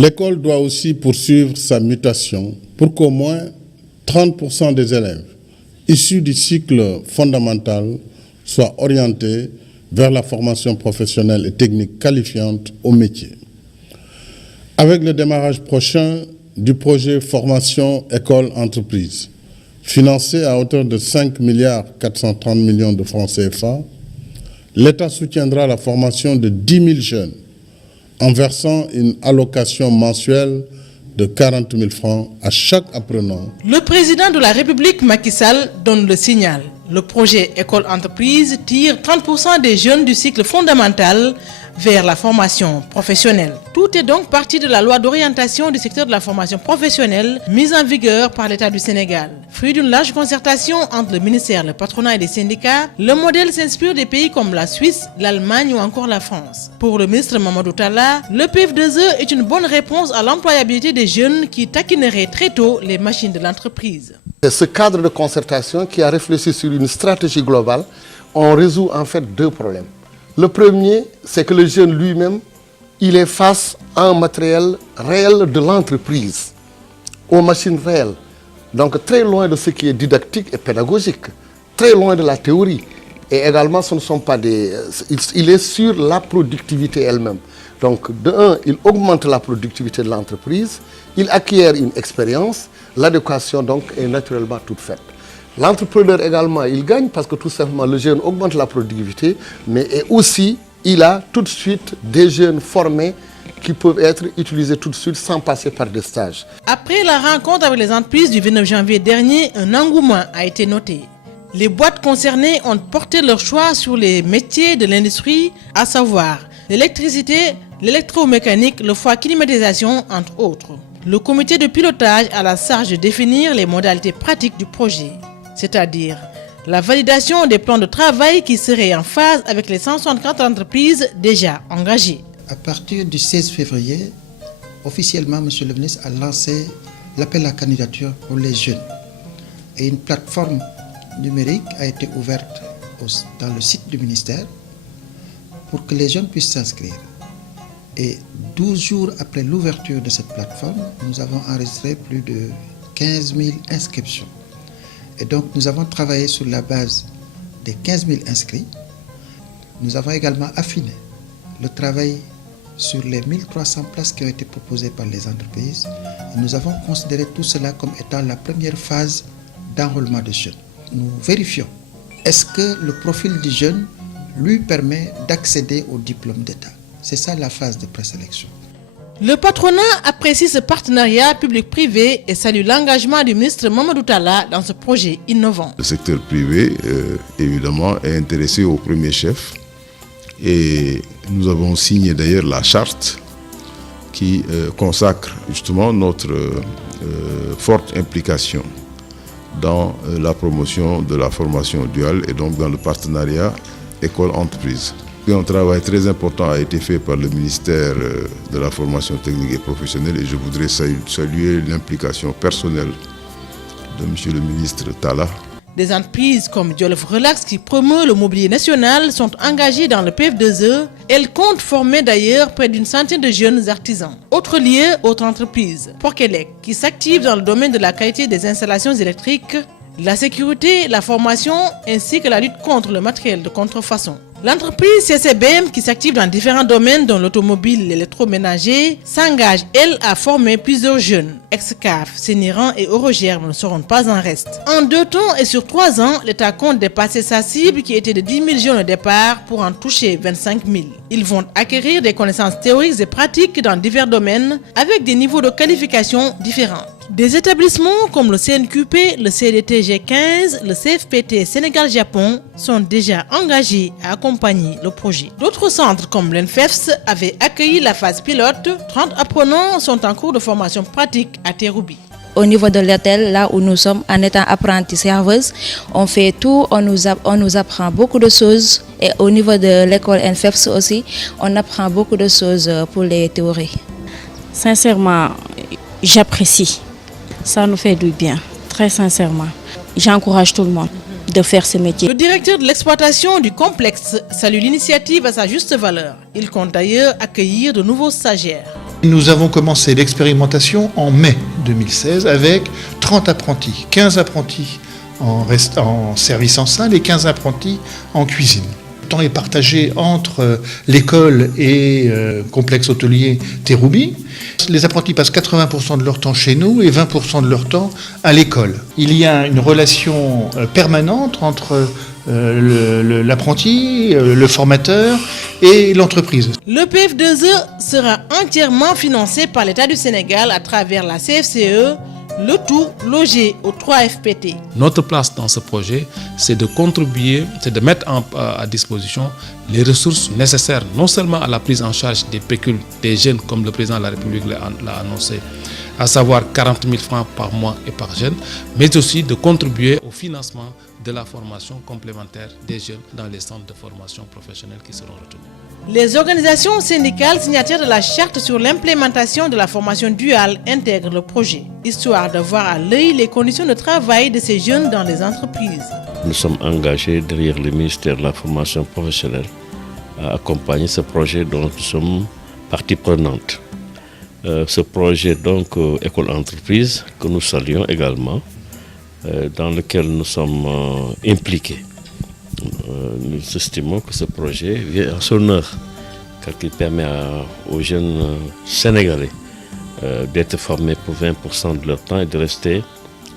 L'école doit aussi poursuivre sa mutation pour qu'au moins 30% des élèves issus du cycle fondamental soient orientés vers la formation professionnelle et technique qualifiante au métier. Avec le démarrage prochain du projet Formation École-Entreprise, financé à hauteur de 5,430 milliards de francs CFA, l'État soutiendra la formation de 10 000 jeunes en versant une allocation mensuelle de 40 000 francs à chaque apprenant. Le président de la République, Macky Sall, donne le signal. Le projet École-Entreprise tire 30% des jeunes du cycle fondamental vers la formation professionnelle. Tout est donc parti de la loi d'orientation du secteur de la formation professionnelle mise en vigueur par l'État du Sénégal. Fruit d'une large concertation entre le ministère, le patronat et les syndicats, le modèle s'inspire des pays comme la Suisse, l'Allemagne ou encore la France. Pour le ministre Mamadou Talla, le PF2E est une bonne réponse à l'employabilité des jeunes qui taquineraient très tôt les machines de l'entreprise. C'est ce cadre de concertation qui a réfléchi sur une stratégie globale. On résout en fait deux problèmes. Le premier, c'est que le jeune lui-même, il est face à un matériel réel de l'entreprise, aux machines réelles. Donc très loin de ce qui est didactique et pédagogique, très loin de la théorie. Et également, ce ne sont pas des... Il est sur la productivité elle-même. Donc de un, il augmente la productivité de l'entreprise, il acquiert une expérience, l'adéquation donc est naturellement toute faite. L'entrepreneur également, il gagne parce que tout simplement le jeune augmente la productivité, mais aussi il a tout de suite des jeunes formés qui peuvent être utilisés tout de suite sans passer par des stages. Après la rencontre avec les entreprises du 29 janvier dernier, un engouement a été noté. Les boîtes concernées ont porté leur choix sur les métiers de l'industrie, à savoir l'électricité, l'électromécanique, le foie climatisation, entre autres. Le comité de pilotage a la charge de définir les modalités pratiques du projet, c'est-à-dire la validation des plans de travail qui seraient en phase avec les 164 entreprises déjà engagées. À partir du 16 février, officiellement, M. le ministre a lancé l'appel à candidature pour les jeunes. Et une plateforme numérique a été ouverte dans le site du ministère pour que les jeunes puissent s'inscrire. Et 12 jours après l'ouverture de cette plateforme, nous avons enregistré plus de 15 000 inscriptions. Et donc, nous avons travaillé sur la base des 15 000 inscrits. Nous avons également affiné le travail sur les 1300 places qui ont été proposées par les entreprises. Et nous avons considéré tout cela comme étant la première phase d'enrôlement de jeunes. Nous vérifions, est-ce que le profil du jeune lui permet d'accéder au diplôme d'État? C'est ça la phase de présélection. Le patronat apprécie ce partenariat public-privé et salue l'engagement du ministre Mamadou Talla dans ce projet innovant. Le secteur privé, évidemment, est intéressé au premier chef et nous avons signé d'ailleurs la charte qui consacre justement notre forte implication dans la promotion de la formation duale et donc dans le partenariat école-entreprise. Un travail très important a été fait par le ministère de la formation technique et professionnelle et je voudrais saluer l'implication personnelle de M. le ministre Talla. Des entreprises comme Jolof Relax qui promeut le mobilier national sont engagées dans le PF2E. Elles comptent former d'ailleurs près d'une centaine de jeunes artisans. Autre lieu, autre entreprise, Porkelec, qui s'active dans le domaine de la qualité des installations électriques, la sécurité, la formation ainsi que la lutte contre le matériel de contrefaçon. L'entreprise CCBM, qui s'active dans différents domaines dont l'automobile, l'électroménager, s'engage, elle, à former plusieurs jeunes. Excaf, Séniran et Eurogère ne seront pas en reste. En 2 temps et sur 3 ans, l'État compte dépasser sa cible qui était de 10 000 jeunes au départ pour en toucher 25 000. Ils vont acquérir des connaissances théoriques et pratiques dans divers domaines avec des niveaux de qualification différents. Des établissements comme le CNQP, le CDTG 15, le CFPT Sénégal-Japon sont déjà engagés à accompagner le projet. D'autres centres comme l'ENFEFS avaient accueilli la phase pilote. 30 apprenants sont en cours de formation pratique à Terroubi. Au niveau de l'hôtel, là où nous sommes en étant apprentis serveuses, on fait tout, on nous apprend beaucoup de choses. Et au niveau de l'école ENFEFS aussi, on apprend beaucoup de choses pour les théories. Sincèrement, j'apprécie. Ça nous fait du bien, très sincèrement. J'encourage tout le monde de faire ce métier. Le directeur de l'exploitation du complexe salue l'initiative à sa juste valeur. Il compte d'ailleurs accueillir de nouveaux stagiaires. Nous avons commencé l'expérimentation en mai 2016 avec 30 apprentis, 15 apprentis en service en salle et 15 apprentis en cuisine. Le temps est partagé entre l'école et complexe hôtelier Terroubi. Les apprentis passent 80% de leur temps chez nous et 20% de leur temps à l'école. Il y a une relation permanente entre l'apprenti, le formateur et l'entreprise. Le PF2E sera entièrement financé par l'État du Sénégal à travers la CFCE, le tout logé aux 3 FPT. Notre place dans ce projet, c'est de contribuer, c'est de mettre à disposition les ressources nécessaires, non seulement à la prise en charge des pécules des jeunes, comme le président de la République l'a annoncé, à savoir 40 000 francs par mois et par jeune, mais aussi de contribuer au financement de la formation complémentaire des jeunes dans les centres de formation professionnelle qui seront retenus. Les organisations syndicales signataires de la charte sur l'implémentation de la formation duale intègrent le projet, histoire de voir à l'œil les conditions de travail de ces jeunes dans les entreprises. Nous sommes engagés derrière le ministère de la formation professionnelle à accompagner ce projet dont nous sommes partie prenante. Ce projet donc école-entreprise que nous saluons également, dans lequel nous sommes impliqués. Nous estimons que ce projet vient en son heure, car il permet aux jeunes Sénégalais d'être formés pour 20% de leur temps et de rester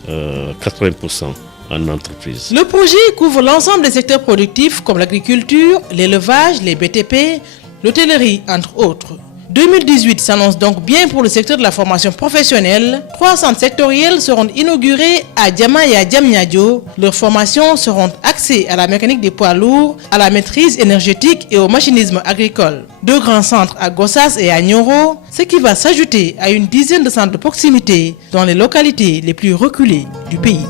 80% en entreprise. Le projet couvre l'ensemble des secteurs productifs comme l'agriculture, l'élevage, les BTP, l'hôtellerie, entre autres. 2018 s'annonce donc bien pour le secteur de la formation professionnelle. 3 centres sectoriels seront inaugurés à Diama et à Diamniadio. Leurs formations seront axées à la mécanique des poids lourds, à la maîtrise énergétique et au machinisme agricole. 2 grands centres à Gossas et à Nioro, ce qui va s'ajouter à une dizaine de centres de proximité dans les localités les plus reculées du pays.